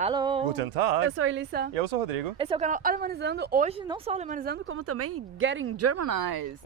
Alô! Guten Tag! Eu sou a Elissa. E eu sou o Rodrigo. Esse é o canal Alemanizando. Hoje, não só alemanizando, como também Getting Germanized.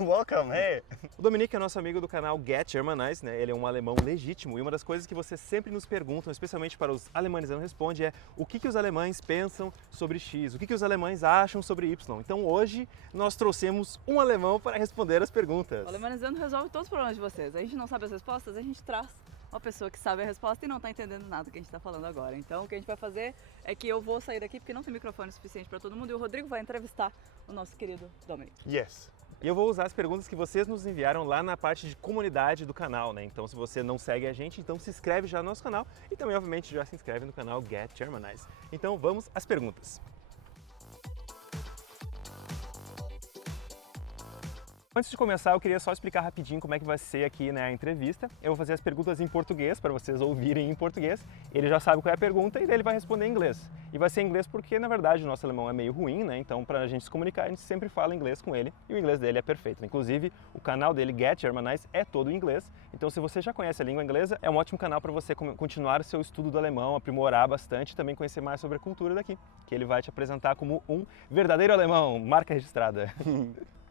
Welcome, hey! O Dominique é nosso amigo do canal Get Germanized, né? Ele é um alemão legítimo e uma das coisas que vocês sempre nos perguntam, especialmente para os Alemanizando Responde, é o que os alemães pensam sobre X, o que os alemães acham sobre Y. Então hoje nós trouxemos um alemão para responder as perguntas. O Alemanizando resolve todos os problemas de vocês. A gente não sabe as respostas, a gente traz uma pessoa que sabe a resposta e não está entendendo nada que a gente está falando agora. Então o que a gente vai fazer é que eu vou sair daqui porque não tem microfone suficiente para todo mundo e o Rodrigo vai entrevistar o nosso querido Dominic. Yes! E eu vou usar as perguntas que vocês nos enviaram lá na parte de comunidade do canal, né? Então se você não segue a gente, então se inscreve já no nosso canal e também obviamente já se inscreve no canal Get Germanized. Então vamos às perguntas. Antes de começar, eu queria só explicar rapidinho como é que vai ser aqui, né, a entrevista. Eu vou fazer as perguntas em português, para vocês ouvirem em português. Ele já sabe qual é a pergunta e daí ele vai responder em inglês. E vai ser em inglês porque, na verdade, o nosso alemão é meio ruim, né? Então, para a gente se comunicar, a gente sempre fala inglês com ele. E o inglês dele é perfeito. Inclusive, o canal dele, Get Germanized, é todo em inglês. Então, se você já conhece a língua inglesa, é um ótimo canal para você continuar o seu estudo do alemão, aprimorar bastante e também conhecer mais sobre a cultura daqui, que ele vai te apresentar como um verdadeiro alemão, marca registrada.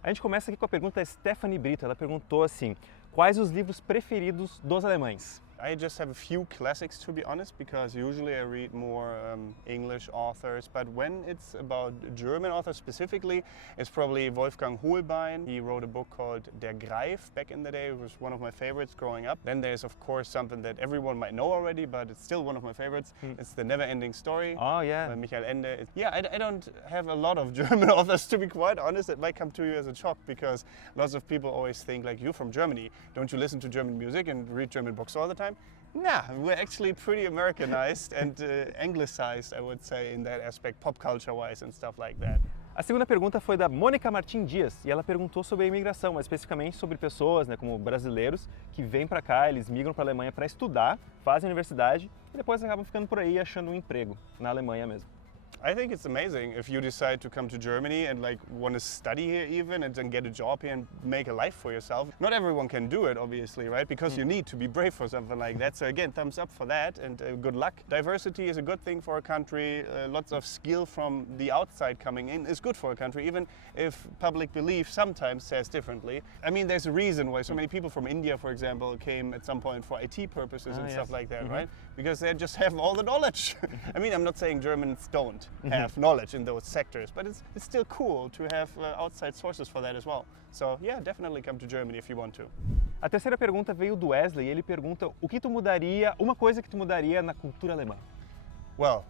A gente começa aqui com a pergunta da Stephanie Brito. Ela perguntou assim: quais os livros preferidos dos alemães? I just have a few classics, to be honest, because usually I read more English authors, but when it's about German authors specifically, it's probably Wolfgang Hohlbein. He wrote a book called Der Greif back in the day. It was one of my favorites growing up. Then there's of course something that everyone might know already, but it's still one of my favorites. It's The Never-Ending Story. Oh yeah. By Michael Ende. Yeah, I don't have a lot of German authors, to be quite honest. It might come to you as a shock because lots of people always think like, you're from Germany, don't you listen to German music and read German books all the time? Nah, we're actually pretty Americanized and anglicized, I would say, in that aspect, pop culture-wise and stuff like that. A segunda pergunta foi da Mônica Martim Dias e ela perguntou sobre a imigração, mas especificamente sobre pessoas, né, como brasileiros que vêm para cá, eles migram para a Alemanha para estudar, fazem universidade e depois acabam ficando por aí achando um emprego na Alemanha mesmo. I think it's amazing if you decide to come to Germany and like want to study here even and then get a job here and make a life for yourself. Not everyone can do it, obviously, right? Because you need to be brave for something like that. So again, thumbs up for that and good luck. Diversity is a good thing for a country. Lots of skill from the outside coming in is good for a country, even if public belief sometimes says differently. I mean, there's a reason why so many people from India, for example, came at some point for IT purposes and stuff like that, right? Because they just have all the knowledge. I mean, I'm not saying Germans don't have knowledge in those sectors, but it's still cool to have outside sources for that as well. So yeah, definitely come to Germany if you want to. A terceira pergunta veio do Wesley e ele pergunta o que tu mudaria, uma coisa que tu mudaria na cultura alemã. Well,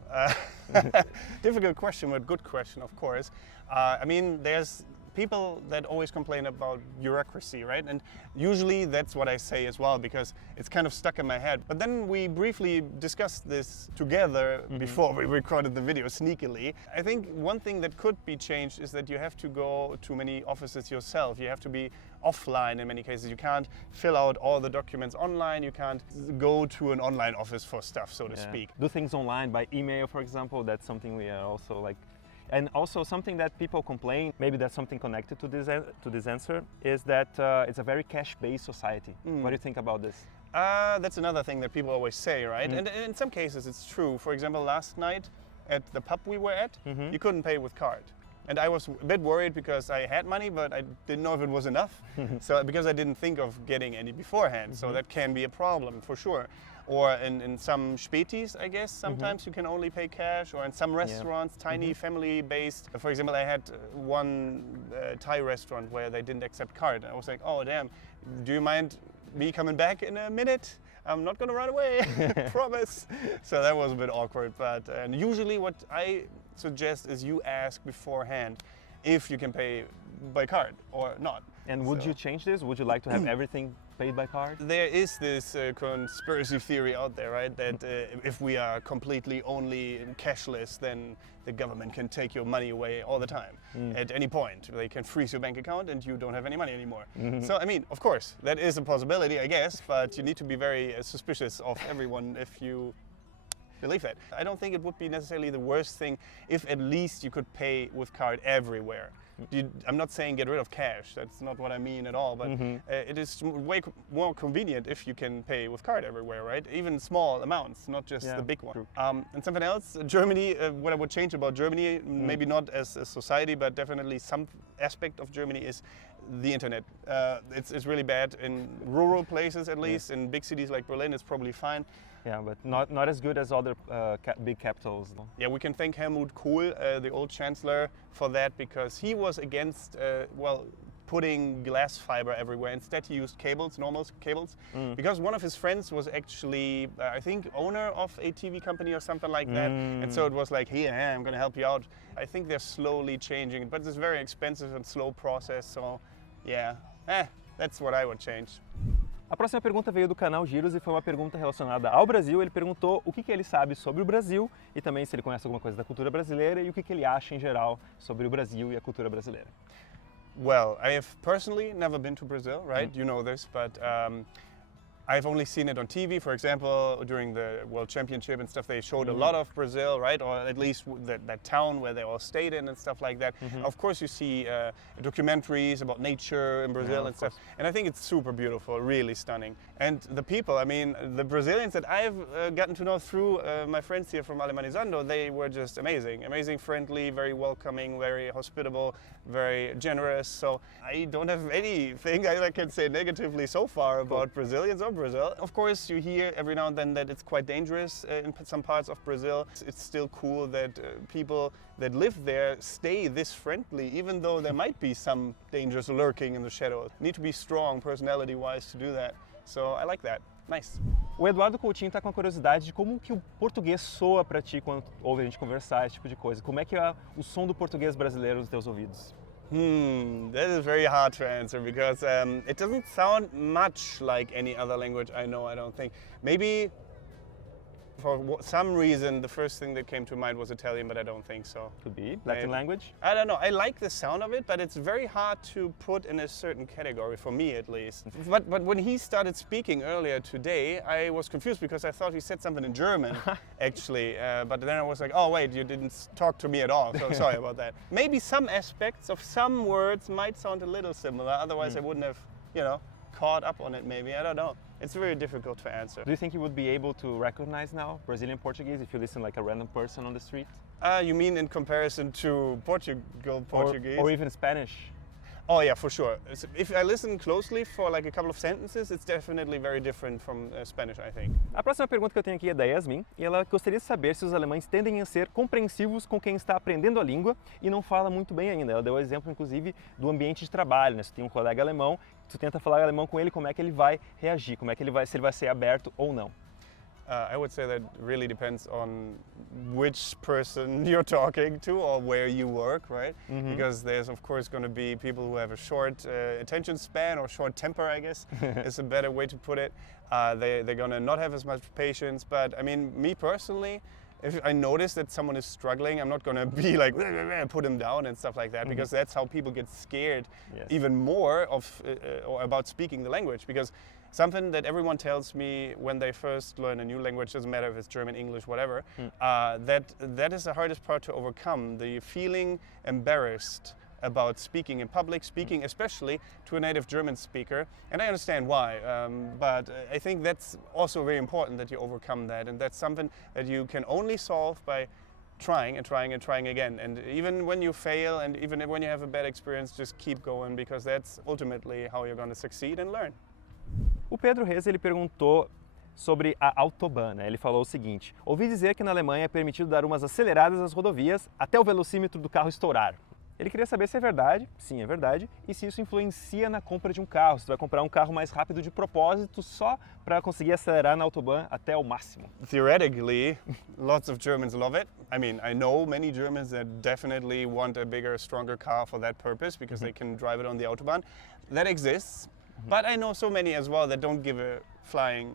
difficult question, but good question, of course. I mean, there's people that always complain about bureaucracy, right? And usually that's what I say as well, because it's kind of stuck in my head. But then we briefly discussed this together before we recorded the video sneakily. I think one thing that could be changed is that you have to go to many offices yourself. You have to be offline in many cases. You can't fill out all the documents online. You can't go to an online office for stuff, so to speak. Do things online by email, for example. That's something we are also like. And also something that people complain, maybe that's something connected to this answer, is that it's a very cash-based society. What do you think about this? That's another thing that people always say, right? And in some cases it's true. For example, last night at the pub we were at, you couldn't pay with card. And I was a bit worried because I had money, but I didn't know if it was enough. So because I didn't think of getting any beforehand. So that can be a problem for sure. Or in some Spätis, I guess, sometimes you can only pay cash, or in some restaurants, tiny family-based. For example, I had one Thai restaurant where they didn't accept card. I was like, oh damn, do you mind me coming back in a minute? I'm not gonna run away, promise. So that was a bit awkward, but and usually what I suggest is you ask beforehand if you can pay by card or not. And would you change this? Would you like to have everything paid by card? There is this conspiracy theory out there, right? That if we are completely only cashless, then the government can take your money away all the time. At any point. They can freeze your bank account and you don't have any money anymore. So, I mean, of course, that is a possibility, I guess, but you need to be very suspicious of everyone if you believe that. I don't think it would be necessarily the worst thing if at least you could pay with card everywhere. I'm not saying get rid of cash. That's not what I mean at all. But it is more convenient if you can pay with card everywhere, right? Even small amounts, not just the big one. And something else, Germany. What I would change about Germany, maybe not as a society, but definitely some aspect of Germany is the internet. It's really bad in rural places, at least. In big cities like Berlin, it's probably fine. Yeah, but not as good as other big capitals. Yeah, we can thank Helmut Kohl, the old chancellor, for that, because he was against, putting glass fiber everywhere. Instead, he used cables, normal cables, because one of his friends was actually, I think, owner of a TV company or something like that. And so it was like, here, I'm going to help you out. I think they're slowly changing, but it's a very expensive and slow process. So, yeah, that's what I would change. A próxima pergunta veio do canal Giros e foi uma pergunta relacionada ao Brasil. Ele perguntou o que ele sabe sobre o Brasil e também se ele conhece alguma coisa da cultura brasileira e o que ele acha em geral sobre o Brasil e a cultura brasileira. Well, I have personally never been to Brazil, right? You know this, but I've only seen it on TV. For example, during the World Championship and stuff, they showed a lot of Brazil, right? Or at least that town where they all stayed in and stuff like that. Of course, you see documentaries about nature in Brazil and stuff. And I think it's super beautiful, really stunning. And the people, I mean, the Brazilians that I've gotten to know through my friends here from Alemanizando, they were just amazing. Amazing, friendly, very welcoming, very hospitable, very generous. So I don't have anything I can say negatively so far about Brazilians or Brazil. Of course, you hear every now and then that it's quite dangerous in some parts of Brazil. It's still cool that people that live there stay this friendly, even though there might be some dangers lurking in the shadows. Need to be strong personality-wise to do that. So I like that. Nice. O Eduardo Coutinho está com a curiosidade de como que o português soa para ti quando ouve a gente conversar, esse tipo de coisa. Como é que é o som do português brasileiro nos teus ouvidos? That is very hard to answer because it doesn't sound much like any other language I know, I don't think. Maybe for some reason the first thing that came to mind was Italian, but I don't think so. Could be Latin language? I don't know. I like the sound of it, but it's very hard to put in a certain category, for me at least. But when he started speaking earlier today, I was confused because I thought he said something in German, actually. But then I was like, oh wait, you didn't talk to me at all, so sorry about that. Maybe some aspects of some words might sound a little similar, otherwise I wouldn't have, caught up on it maybe. I don't know. It's very difficult to answer. Do you think you would be able to recognize now Brazilian Portuguese if you listen like a random person on the street? You mean in comparison to Portugal Portuguese? Or even Spanish? Oh yeah, for sure. If I listen closely for like a couple of sentences, it's definitely very different from Spanish, I think. A próxima pergunta que eu tenho aqui é da Yasmin e ela gostaria de saber se os alemães tendem a ser compreensivos com quem está aprendendo a língua e não fala muito bem ainda. Ela deu o exemplo, inclusive, do ambiente de trabalho, né? Se tem um colega alemão, tu tenta falar alemão com ele, como é que ele vai reagir, se ele vai ser aberto ou não. I would say that really depends on which person you're talking to or where you work, right? Because there's of course going to be people who have a short attention span or short temper, I guess, is a better way to put it. They're going to not have as much patience, but I mean, me personally, if I notice that someone is struggling, I'm not going to be like, put him down and stuff like that, because that's how people get scared even more of or about speaking the language. Because something that everyone tells me when they first learn a new language, doesn't matter if it's German, English, whatever, that is the hardest part to overcome, the feeling embarrassed about speaking in public, speaking especially to a native German speaker. And I understand why, but I think that's also very important that you overcome that. And that's something that you can only solve by trying and trying and trying again. And even when you fail and even when you have a bad experience, just keep going, because that's ultimately how you're going to succeed and learn. O Pedro Reis, ele perguntou sobre a Autobahn, né? Ele falou o seguinte: ouvi dizer que na Alemanha é permitido dar umas aceleradas nas rodovias até o velocímetro do carro estourar. Ele queria saber se é verdade, sim, é verdade, e se isso influencia na compra de um carro, se tu vai comprar um carro mais rápido de propósito só para conseguir acelerar na Autobahn até o máximo. Theoretically, lots of Germans love it. I mean, I know many Germans that definitely want a bigger, stronger car for that purpose because they can drive it on the Autobahn. That exists, but I know so many as well that don't give a flying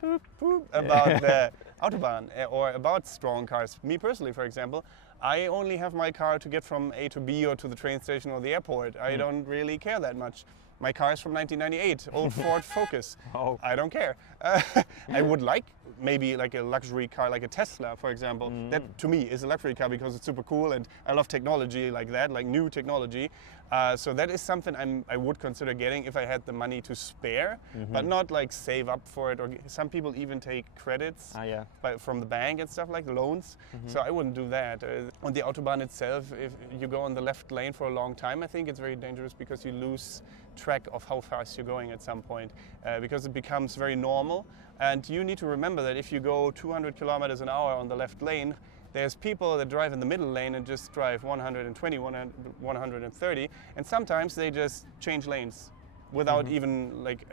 poop about the Autobahn or about strong cars. Me personally, for example, I only have my car to get from A to B or to the train station or the airport. I don't really care that much. My car is from 1998, old Ford Focus. Oh. I don't care. I would like maybe like a luxury car, like a Tesla, for example. That to me is a luxury car because it's super cool and I love technology like that, like new technology. So that is something I would consider getting if I had the money to spare, but not like save up for it. Or some people even take credits from the bank and stuff, like loans. So I wouldn't do that. On the Autobahn itself, if you go on the left lane for a long time, I think it's very dangerous because you lose track of how fast you're going at some point, because it becomes very normal. And you need to remember that if you go 200 kilometers an hour on the left lane, there's people that drive in the middle lane and just drive 120, 130, and sometimes they just change lanes without even like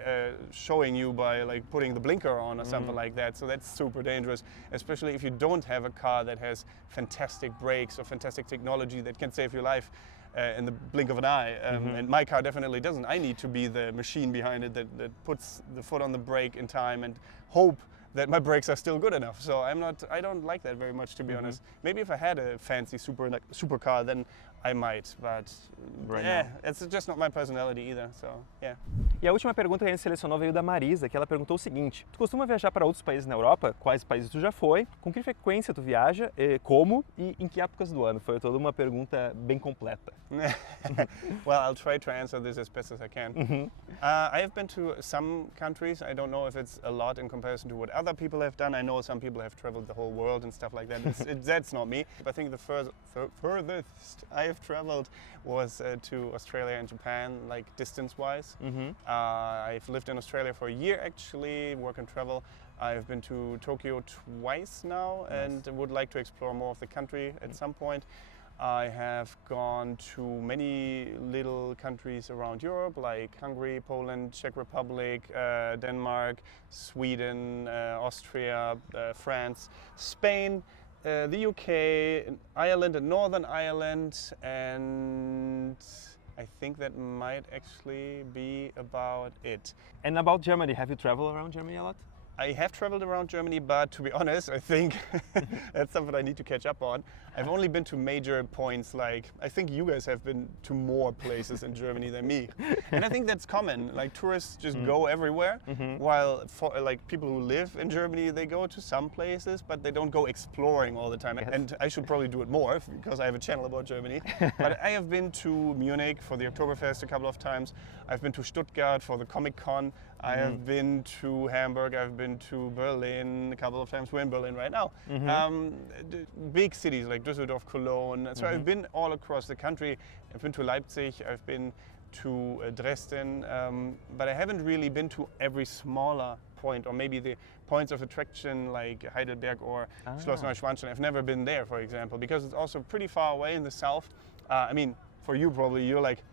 showing you by like putting the blinker on or something like that. So that's super dangerous, especially if you don't have a car that has fantastic brakes or fantastic technology that can save your life in the blink of an eye. And my car definitely doesn't. I need to be the machine behind it that puts the foot on the brake in time and hope that my brakes are still good enough. So I don't like that very much, to be honest. Maybe if I had a fancy supercar, then I might, but it's just not my personality either, so yeah. E a última pergunta que a gente selecionou veio da Marisa, que ela perguntou o seguinte: tu costuma viajar para outros países na Europa? Quais países tu já foi? Com que frequência tu viaja? Como? E em que épocas do ano? Foi toda uma pergunta bem completa. Well, I'll try to answer this as best as I can. I have been to some countries. I don't know if it's a lot in comparison to what other people have done. I know some people have traveled the whole world and stuff like that. That's not me. I think the furthest I have traveled was to Australia and Japan, like distance-wise. I've lived in Australia for a year actually, work and travel. I've been to Tokyo twice now and would like to explore more of the country at some point. I have gone to many little countries around Europe, like Hungary, Poland, Czech Republic, Denmark, Sweden, Austria, France, Spain, the UK, Ireland and Northern Ireland, and I think that might actually be about it. And about Germany, have you traveled around Germany a lot? I have traveled around Germany, but to be honest, I think that's something I need to catch up on. I've only been to major points, like I think you guys have been to more places in Germany than me. And I think that's common, like tourists just go everywhere, while for like people who live in Germany, they go to some places, but they don't go exploring all the time. And I should probably do it more because I have a channel about Germany. But I have been to Munich for the Oktoberfest a couple of times. I've been to Stuttgart for the Comic-Con. I have been to Hamburg, I've been to Berlin a couple of times. We're in Berlin right now. Big cities like Düsseldorf, Cologne. So I've been all across the country. I've been to Leipzig, I've been to Dresden, but I haven't really been to every smaller point, or maybe the points of attraction like Heidelberg or Schloss Neuschwanstein. I've never been there, for example, because it's also pretty far away in the south. I mean, for you probably, you're like,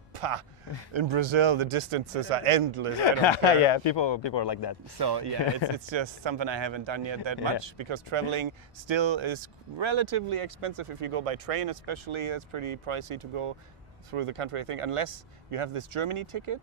in Brazil the distances are endless. I don't care. Yeah, people are like that. So yeah, it's just something I haven't done yet that much, because traveling still is relatively expensive. If you go by train especially, it's pretty pricey to go through the country, I think, unless you have this Germany ticket.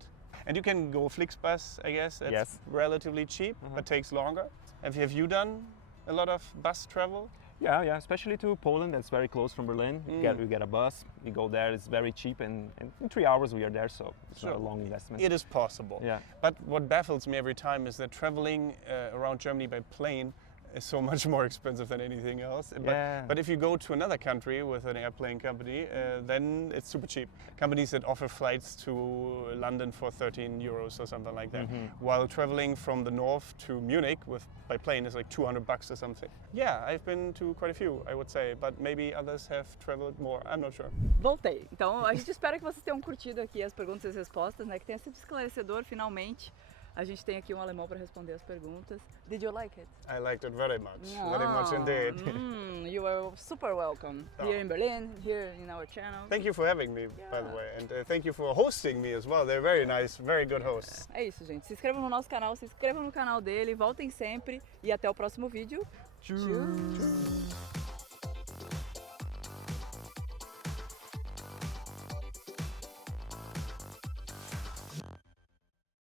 And you can go Flixbus, I guess. It's relatively cheap, but takes longer. Have you done a lot of bus travel? Yeah, especially to Poland. That's very close from Berlin. You get a bus, you go there, it's very cheap, and in 3 hours we are there, so it's not a long investment. It is possible. Yeah. But what baffles me every time is that traveling around Germany by plane is so much more expensive than anything else. But if you go to another country with an airplane company, then it's super cheap. Companies that offer flights to London for 13 euros or something like that. While traveling from the north to Munich by plane is like $200 or something. Yeah, I've been to quite a few, I would say, but maybe others have traveled more. I'm not sure. Voltei. Então a gente espera que vocês tenham curtido aqui as perguntas e as respostas, né? Que tenha sido esclarecedor finalmente. A gente tem aqui um alemão para responder as perguntas. Did you like it? I liked it very much. Very much indeed. You are super welcome here in Berlin, here in our channel. Thank you for having me, by the way. And thank you for hosting me as well. They're very nice, very good hosts. É isso, gente. Se inscrevam no nosso canal, se inscrevam no canal dele, voltem sempre e até o próximo vídeo. Tchau.